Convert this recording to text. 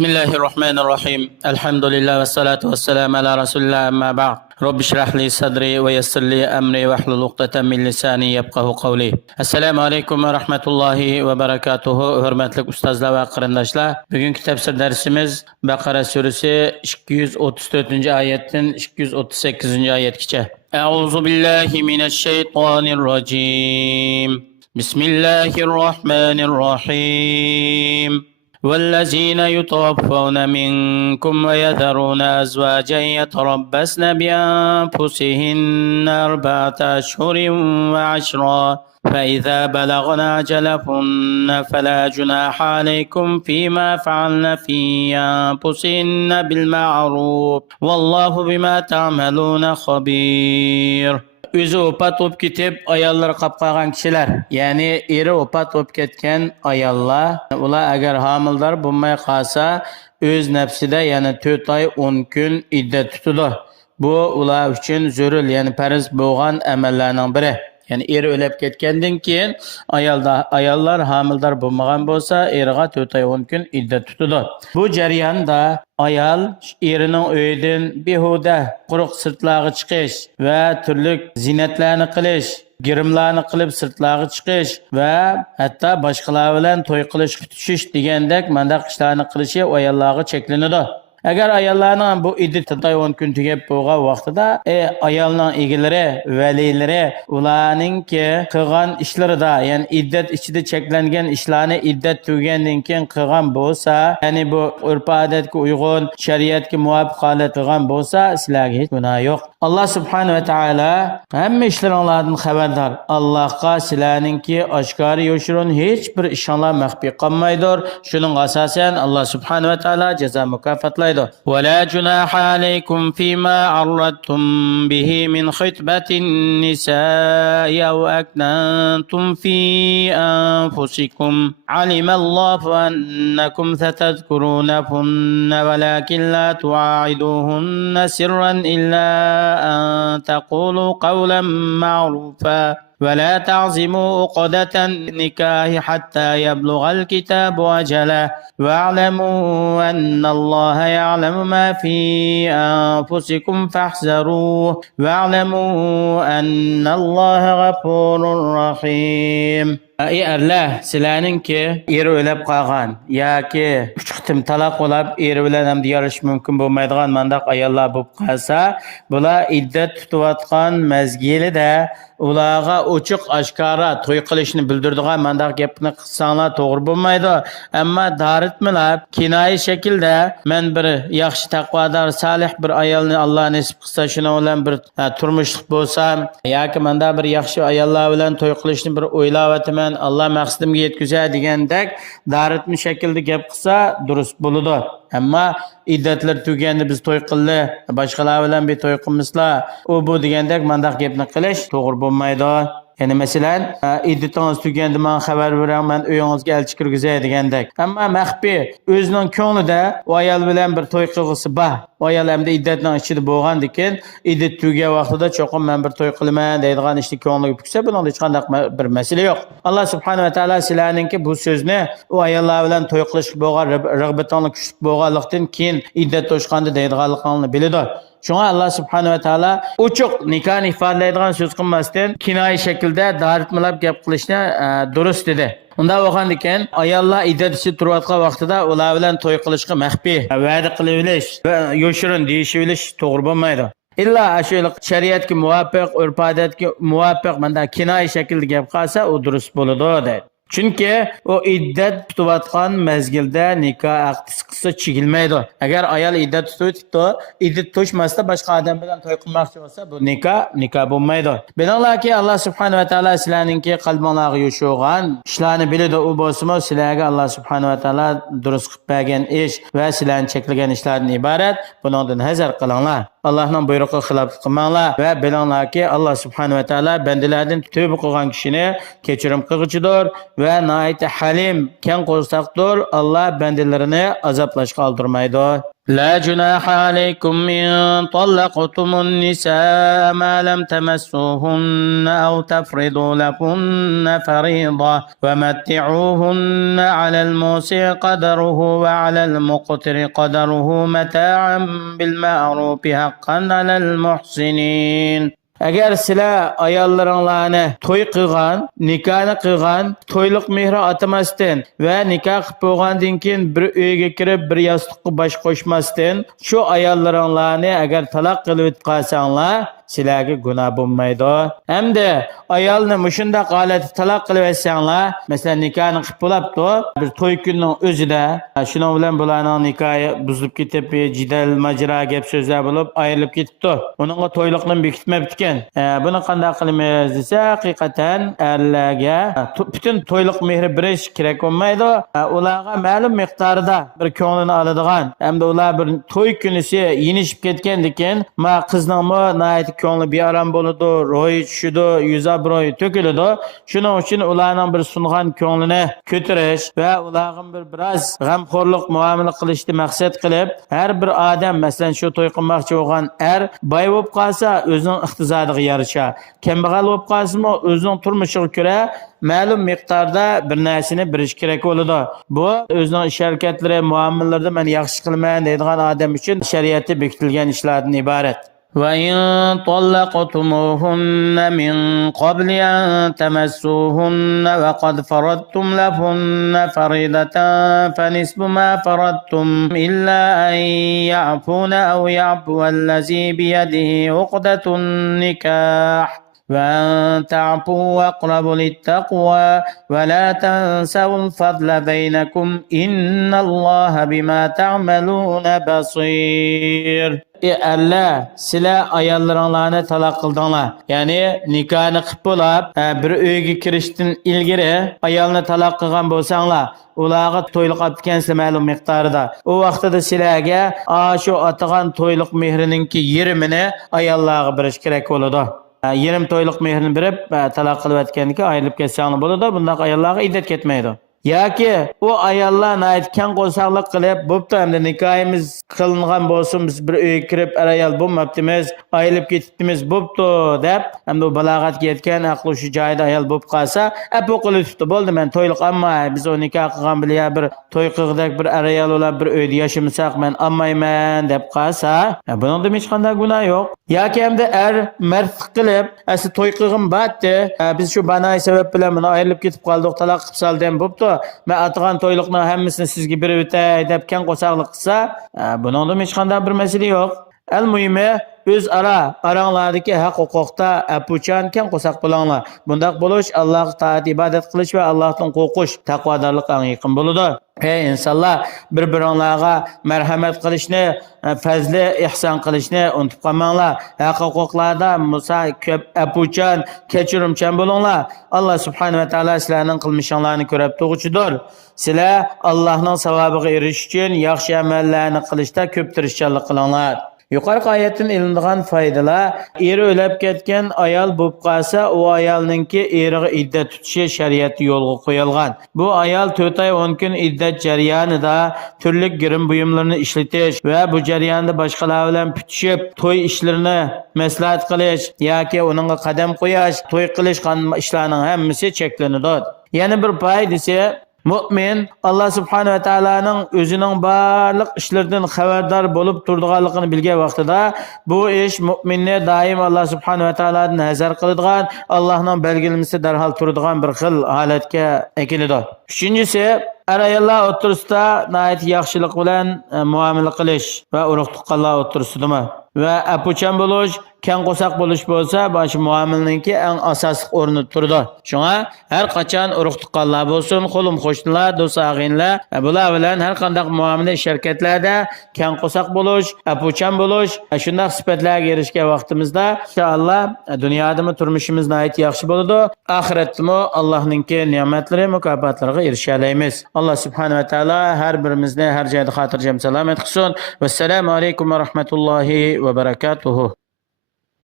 بسم الله الرحمن الرحيم الحمد لله والصلاة والسلام على رسول الله أما بعد رب اشرح لي صدري ويسر لي أمري واحلل عقدة من لساني يفقه قولي السلام عليكم ورحمة الله وبركاته hurmatli ustozlar va qarindoshlar bugungi tafsir darsimiz Baqara surasi 234 oyatdan 238 oyatgacha أعوذ بالله من الشيطان الرجيم بسم الله الرحمن الرحيم والذين يتوفون منكم ويذرون أزواجا يتربصن بأنفسهن 4 أشهر وعشرا فإذا بلغن أجلهن فلا جناح عليكم فيما فعلن في أنفسهن بالمعروف والله بما تعملون خبير. Özü opat olup ketip ayallar qapqagan kişiler, yani eri opat olup ketken ayallar, ular agar hamildar bulmay qalsa, öz nefside yani 4 ay 10 gün iddet tutudu. Bu ular üçün zörül, yani periz boğan emellerinin biri. Yani eri ölüp ketkenden keyin ayallar hamildar bulmagan bolsa, eriga 4 ay 10 gün iddet tutudu. Bu jarayonda ayal erining uydan behuda quruq sirtlarga chiqish va turli zinatlarni qilish, girimlarni qilib sirtlarga chiqish va hatto boshqalar bilan to'y qilishga tushish degandek mandaq ishlarni qilishi ayollarga cheklanadi. Agar ayollarning bu iddat 10 kun tugab bo'lgan vaqtida ayolning egalari, valilari ularningki qilgan ishlarida, ya'ni iddat ichida cheklangan ishlarni iddat tugagandan keyin qilgan bo'lsa, ya'ni bu urf-odatga uyg'un, shariatga muvofiq holat qilgan bo'lsa, sizlarga hech gunoh yo'q. Alloh subhanahu va taolo hamma ishlaringlardan xabardor. Allohga sizlarningki oshkora yo'shirin hech bir ishinglar maxfiy qolmaydir. Shuning asosan Alloh subhanahu va taolo jazo mukofotlaydi. ولا جناح عليكم فيما عرضتم به من خطبة النساء أو أكننتم في أنفسكم علم الله أنكم ستذكرونهن ولكن لا تواعدوهن سرا إلا أن تقولوا قولا معروفا ولا تعزموا عقدة النكاح حتى يبلغ الكتاب أجله واعلموا أن الله يعلم ما في أنفسكم فاحذروه واعلموا أن الله غفور رحيم. Ey erlar, sizlarningki eri o'lib qolgan yoki 3 qitim taloq bo'lib eri bilan ham diyorish mumkin bo'lmaydigan mandaq ayollar bo'lib qolsa, bular iddat tutayotgan mezgilida ularga ochiq oshkora to'y qilishni bildiradigan mandaq gapni qilsanglar to'g'ri bo'lmaydi. Ammo daritmilab kinoyi shaklda men bir yaxshi taqvodor salih bir ayolni Alloh nasib qilsa shuni bilan bir turmushlik bo'lsam yoki menda bir yaxshi ayollar bilan to'y qilishni bir o'ylayapman, Allah maqsadimga yetkazay degandek daritmi shaklda gap qilsa durust bo'ladi. Ammo iddatlar tuganda biz to'y qildi, boshqalar bilan bir to'y qilmislar, u bu degandek mandaq gapni qilish to'g'ri bo'lmaydi. Yani masalan, iddatingiz tuganda men xabar beraman, men uyingizga elchi kirgizay degandek. Ammo maxfiy o'zining ko'nglida o ayol bilan bir to'y qilg'isi bor. O ayol hamda iddatning ichida bo'lgandan keyin iddat tugagan vaqtida cho'qim men bir to'y qilaman deydigan ishni ko'ngliga puksa, buningda hech qanday bir masala yo'q. Alloh subhanahu va taolo sizlarningki bu so'zni o ayollar bilan to'y qilishga bo'lgan rag'batingiz kuchli bo'lganlikdan keyin iddat to'shqanda deydiganligini biladi. Şuna Allah subhanahu ve taala uçuk nikah ifadelaydigan söz qilmasdan kinoyi shaklda daritmalab gap qilishni durust dedi. Unda bo'lgandan ayollar iddatiga turayotgan vaqtida ular bilan to'y qilishga maxfiy va'da qilib olish va yoshirin deyishib olish to'g'ri bo'lmaydi. İlla shu shariatga muvofiq, urf-odatga muvofiq menda kinoyi shaklda gap qilsa, u durust bo'ladi dedi. Chunki o iddat tutayotgan mezgilda nikoh aqdisi qilsa chigilmaydi. Agar ayol iddat tutibdi, iddat to'shmasda boshqa odam bilan to'y qilmoqchi bo'lsa, bu nikoh bo'lmaydi. Bilinglarki, Alloh subhanahu va taolo sizlarningki qalbingizga yo'shilgan ishlarni biladi. U bo'lsa, sizlarga Alloh subhanahu va taolo durust qilib bergan ish va sizlarni cheklagan ishlardan iborat. Bundan hazar qilinglar. Allah'ın buyruğu xilaf qilmanglar va bilinglarki, Alloh subhanahu va taolo bandalardan tövbe qilgan kishini kechirim qilguchidir va nihoyat halim, keng qo'rsaqdir. Alloh bandalarini azoblashga oldirmaydi. لا جناح عليكم إن طلقتم النساء ما لم تمسوهن أو تفرضوا لهن فريضة ومتعوهن على الموسع قدره وعلى المقتر قدره متاعا بالمعروف حقا على المحسنين. Agar sizlar ayollaringlarni to'y qilgan, nikohni qilgan, to'yliq mehri atamasdan va nikoh qilib bo'lgandan keyin bir uyga kirib, bir yostiqqa bosh qo'shmasdan, shu ayollaringlarni agar taloq qilib qolsanglar, sizlarga gunoh bo'lmaydi. Hamda ayolni mushunda holatda taloq qilib etsanglar, masalan nikohni qilib bo'libdi, bir to'y kunning o'zida, shuning bilan bularning nikohi buzilib ketib, jidal majra gap so'zlar bo'lib, ayrilib ketibdi. Uningga to'yliqni bekitmabdi. Buni qanday qilamiz desa, haqiqatan erlarga butun to'yliq mehri berish kerak bo'lmaydi. Ularga ma'lum miqdorda bir ko'nglini oladigan, hamda ular bir to'y kunisi yinishib ketgandan keyin, ma qizningmi nihoyat ko'ngli bearam bo'ladi, ro'yi tushidi, yuz obro'yi to'kiladi. Shuning uchun ularning bir sungan ko'nglini ko'tarish va ularga biroz g'amxo'rlik muomala qilishni maqsad qilib, har bir odam, masalan, shu to'y qilmoqchi bo'lgan boy bo'lib qolsa, o'zining iqtisodiga yarasha, kambag'al bo'lib qolsa-mu, o'zining turmushiga ko'ra ma'lum miqdorda bir narsani berish kerak bo'ladi. Bu o'zining ish harakatlari, muomalarida men yaxshi qilman deydigan odam uchun shariatda bekitilgan ishlardan iborat. وإن طلقتموهن من قبل أن تمسوهن وقد فرضتم لهن فريضة فنصف ما فرضتم إلا أن يعفون أو يعفو الذي بيده عقدة النكاح وأن تعفوا أقرب للتقوى ولا تنسوا الفضل بينكم إن الله بما تعملون بصير. Allah sizlar ayollaringlarni taloq qildinglar. Ya'ni nikohni qilib bo'lib, bir uyga kirishdan ilgari ayolni taloq qilgan bo'lsanglar, ularga to'yliq olibkansizlar ma'lum miqdorida. U vaqtida sizlarga shu atagan to'yliq mehrininki yerimini ayollarga berish kerak bo'ladi. Yerim to'yliq mehrini berib, taloq qilib o'tgandan ayrilib ketsanglar bo'ladi. Bunday ayollarga iddat ketmaydi. Yoki u ayollar kang qo'saqlik qilib, bo'pti, endi nikohimiz qilingan bo'lsin, biz bir uyga kirib ayol bo'lmabdimiz, ayilib ketibdimiz, bo'pti deb, endi u balog'atga yetgan aqli shu joyda ayol bo'lib qolsa, bu qilibdi, bo'ldi, men to'yliq olmay, biz o nikoh qilgan bilan bir to'y qildik, bir ayol ular bir uyda yashamasak, men olmayman deb qolsa, buningda hech qanday gunoh yo'q. Yoki endi mard qilib, asli to'y qilgan batdi, biz shu banoy sabab bilan buni ayrilib ketib qoldik, taloq qilib soldim, bo'pti, men atgan to'yliqning hammasini sizga berib o'tay deb kang qo'saqlik qilsa, buningda hech qanday bir masala yo'q. Al-muhimi o'zaro aranglardagi haq-huquqda apuchan kang qo'saq bo'linglar. Bunday bo'lish Allohga toat ibodat qilish va Allohdan qo'rqish, taqvodorlikqa yaqin bo'ladi. Ey insonlar, bir-biringlarga marhamat qilishni, fazli ihson qilishni unutib qolmanglar. Haq-huquqlarda musa ko'p apuchan, kechirimchan bo'linglar. Alloh subhanahu va taolo sizlarning qilmishinglarni ko'rib turuvchidir. Sizlar Allohning savobiga erishish uchun yaxshi amallarni qilishda ko'p tirishchanlik qilinglar. Yuqori oyatdan ilinadigan foydalar: eri o'lib ketgan ayol bo'lib qolsa, u ayolninki eriga iddat tutishi shariatda yo'lga qo'yilgan. Bu ayol 4 oy 10 kun iddat jarayonida turli girim buyumlarini ishlatish va bu jarayonda boshqalar bilan putishib, to'y ishlarini maslahat qilish yoki uningga qadam qo'yish, to'y qilish qanday ishlarning hammasi cheklanadi. Yana bir foydasi: Mu'min Allah subhanahu wa ta'alaning o'zining barliq ishlaridan xabardor bo'lib turadiganligini bilgan vaqtida bu ish mu'minni doim Allah subhanahu wa ta'aladan nazar qiladigan, Allohning belgilamasi darhol turadigan bir xil holatga ekiladi. Uchinchisi, ayollar o'tirsida nihoyat yaxshilik bilan muomala qilish va urug' tuqqanlar o'tirsidimi va apuchan bo'lish, kang qo'saq bo'lish bo'lsa, bosh muomalaningki eng asosiy o'rni turdi. Shunga har qachon urug' tuqqanlar bo'lsin, qo'lim qo'shnilar, do'st og'inlar, bular bilan har qanday muomala sharkatlarda kang qo'saq bo'lish, apuchan bo'lish, shunday sifatlarga erishgan vaqtimizda inshaalloh dunyoda turmushimiz nihoyat yaxshi bo'ladi. Oxiratda Allohningki ne'matlari, mukofotlariga erisha olamiz. Alloh subhanahu va taolo har birimizni har joyda xotirjam salomat qilsin. Vassalomu alaykum va rahmatullohi va barakatuh.